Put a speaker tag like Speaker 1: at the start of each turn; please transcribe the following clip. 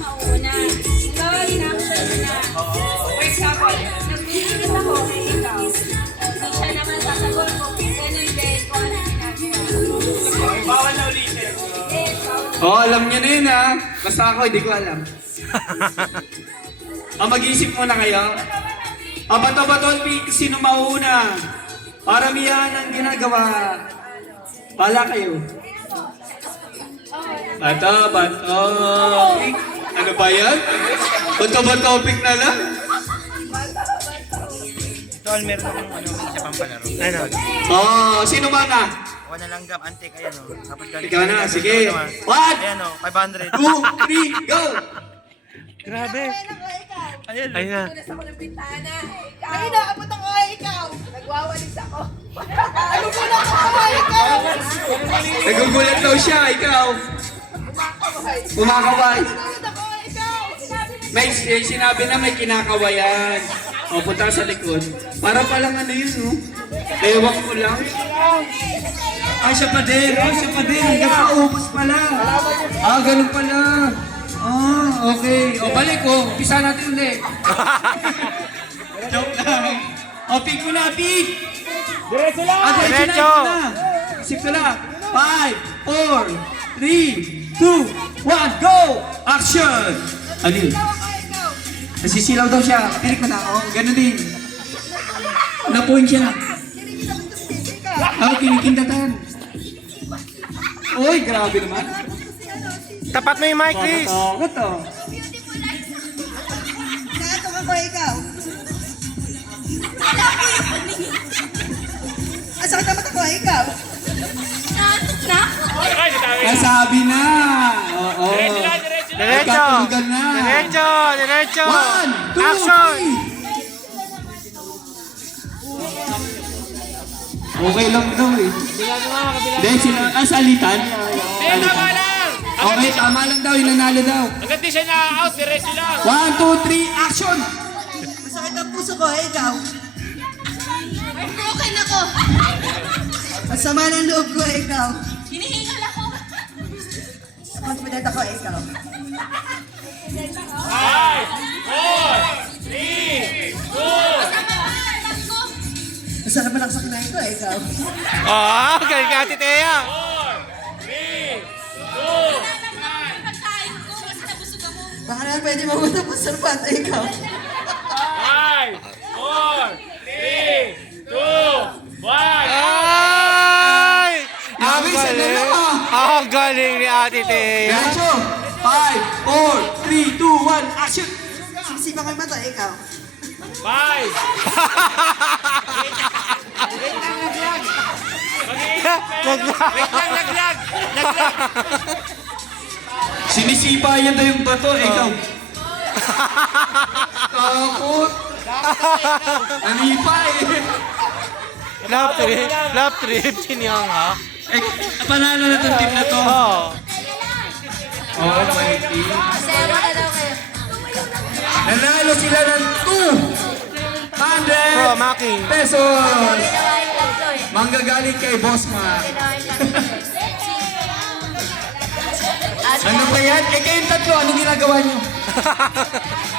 Speaker 1: mauna. Ikaw, in-action mo na. For example, nag-iinit ako kay ikaw. Hindi siya naman sasagot ko. Ganun din kung ano ginagawa.
Speaker 2: Bawal na ulitin.
Speaker 3: Oh, alam niyo na yun ha. Basta ako, hindi ko alam. Mag-isip muna kayo. Bato-bato, sino mauna? Paramihan ang ginagawa. Pala kayo. Bato-bato. Ano ba yan? Bato-bato topic na lang?
Speaker 2: Tol, meron akong isa pang palaro.
Speaker 4: Ano?
Speaker 3: Oh, sino mana?
Speaker 2: Ako na lang gam, antik, ayan o. Tapos
Speaker 3: Ikaw na, sige. 1, 2,
Speaker 2: Ayan o, 500.
Speaker 3: 3, go!
Speaker 4: Grabe.
Speaker 2: Ayan o.
Speaker 4: Ayun na.
Speaker 1: Punas ako ng bintana. Ay, naabot ako kay ikaw. Nagwawalis ako. Ano ko na ako kay ikaw?
Speaker 3: Nagugulat daw siya, ikaw. Kumakaway.
Speaker 1: Nanood ako kay ikaw.
Speaker 3: Sinabi na may kinakawayan. O, punta sa likod. Para palang ano yun, no? Ewan ko lang. Ay, siya pa din. Oh, siya pa din. Hanggang sa ubos pala. Ganun pala. Okay. O, balik ko. Umpisa natin ulit. Joke lang. O, pick mo na, pick.
Speaker 2: Diretso lang!
Speaker 4: Diretso.
Speaker 3: Isip ko na. 5, 4, 3, 2, 1, go! Action! Ano yun? Nasisilaw daw siya. Pilik ko na. O, ganun din. Napuin siya. Kinikindatan. Uy, grabe naman.
Speaker 4: Tapat mo yung mic, Chris.
Speaker 3: Ako to.
Speaker 1: Nakatok ako ikaw. Asakit naman ako ikaw. Nakatok na ako.
Speaker 3: Nasabi na. Oo.
Speaker 4: Diretso.
Speaker 3: Nagkatulugan na.
Speaker 4: Diretso.
Speaker 3: 1, 2,
Speaker 4: Action.
Speaker 3: 3. Okay lang daw eh. Dahil sila, salitan. Salitan. Okay, tama lang daw, nanalo daw.
Speaker 2: Hanggang di siya na-out, diretso lang!
Speaker 3: 1, 2, 3, action!
Speaker 1: Masakit ang puso ko, ikaw. Broken ako. Masama ng loob ko, ikaw. Hinihingal ako. Confident ako, ikaw. 5, 4, 3, 2. Masarap na lang sa kinain ko, ikaw.
Speaker 4: Galing ka, Ate Thea.
Speaker 1: Baka naman pwede mamutapos sa pata, ikaw.
Speaker 2: 5, 4, 3, 2, 1!
Speaker 4: Ay!
Speaker 3: Grabe, sana lang ah.
Speaker 4: Ang galing ni Ate Thea.
Speaker 3: Diretso! 5, 4, 3, 2, 1, action!
Speaker 1: Sipsipan ko yung mata, ikaw.
Speaker 2: 5!
Speaker 3: Sinisipa yan daw yung bato, ikaw. Takot. Nanipa eh.
Speaker 4: Lap trip, siniyang ha?
Speaker 3: Panalo na itong team na to.
Speaker 4: Oo.
Speaker 3: Oh my team.
Speaker 1: Sayo na daw kayo.
Speaker 3: Nanalo sila ng 200
Speaker 4: Bro, Maki.
Speaker 3: pesos. Manggagaling kay Boss Mac. Ano ba yan? Kayong tatlo, anong ginagawa nyo?